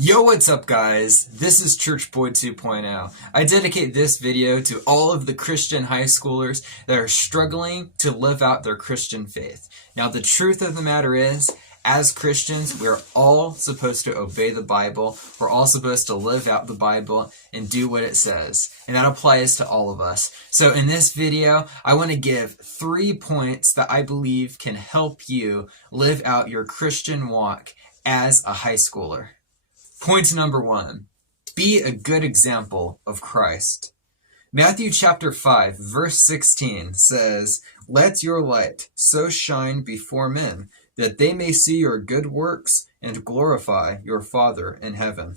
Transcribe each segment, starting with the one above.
Yo, what's up guys? This is Church Boy 2.0. I dedicate this video to all of the Christian high schoolers that are struggling to live out their Christian faith. Now, the truth of the matter is, as Christians, we're all supposed to obey the Bible. We're all supposed to live out the Bible and do what it says. And that applies to all of us. So in this video, I want to give 3 points that I believe can help you live out your Christian walk as a high schooler. Point number 1, be a good example of Christ. Matthew chapter 5, verse 16 says, "Let your light so shine before men, that they may see your good works and glorify your Father in heaven."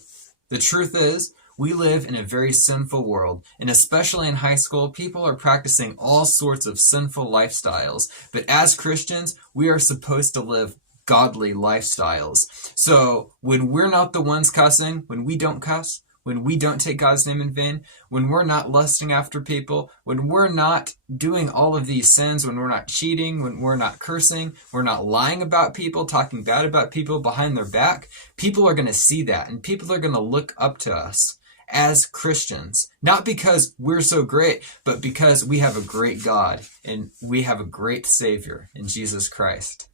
The truth is, we live in a very sinful world, and especially in high school, people are practicing all sorts of sinful lifestyles. But as Christians, we are supposed to live godly lifestyles. So when we're not the ones cussing, when we don't cuss, when we don't take God's name in vain, when we're not lusting after people, when we're not doing all of these sins, when we're not cheating, when we're not cursing, we're not lying about people, talking bad about people behind their back, people are going to see that, and people are going to look up to us as Christians, not because we're so great, but because we have a great God and we have a great Savior in Jesus Christ.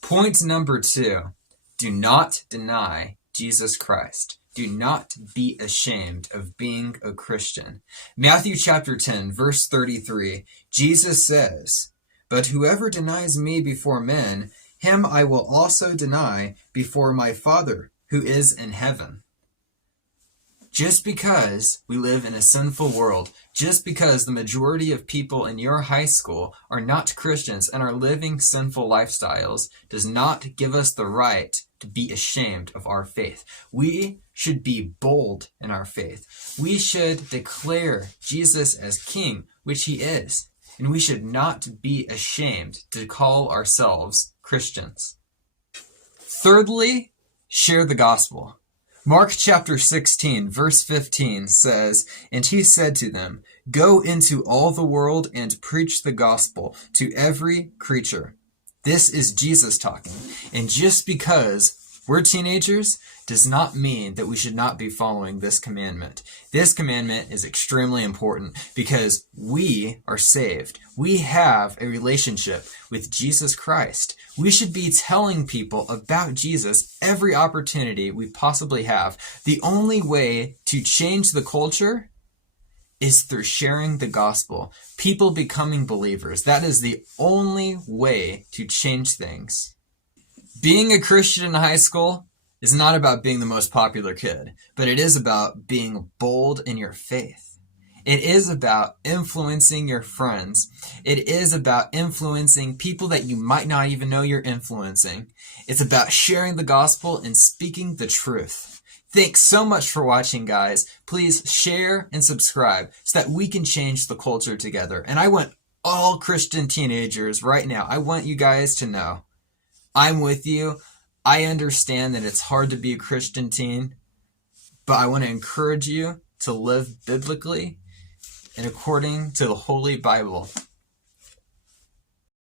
Point number 2, do not deny Jesus Christ. Do not be ashamed of being a Christian. Matthew chapter 10, verse 33, Jesus says, "But whoever denies me before men, him I will also deny before my Father who is in heaven." Just because we live in a sinful world, just because the majority of people in your high school are not Christians and are living sinful lifestyles, does not give us the right to be ashamed of our faith. We should be bold in our faith. We should declare Jesus as King, which he is, and we should not be ashamed to call ourselves Christians. Thirdly, share the gospel. Mark chapter 16, verse 15 says, "And he said to them, Go into all the world and preach the gospel to every creature." This is Jesus talking. And just because we're teenagers does not mean that we should not be following this commandment. This commandment is extremely important because we are saved. We have a relationship with Jesus Christ. We should be telling people about Jesus every opportunity we possibly have. The only way to change the culture is through sharing the gospel. People becoming believers. That is the only way to change things. Being a Christian in high school is not about being the most popular kid, but it is about being bold in your faith. It is about influencing your friends. It is about influencing people that you might not even know you're influencing. It's about sharing the gospel and speaking the truth. Thanks so much for watching, guys. Please share and subscribe so that we can change the culture together. And I want all Christian teenagers right now, I want you guys to know, I'm with you. I understand that it's hard to be a Christian teen, but I want to encourage you to live biblically and according to the Holy Bible.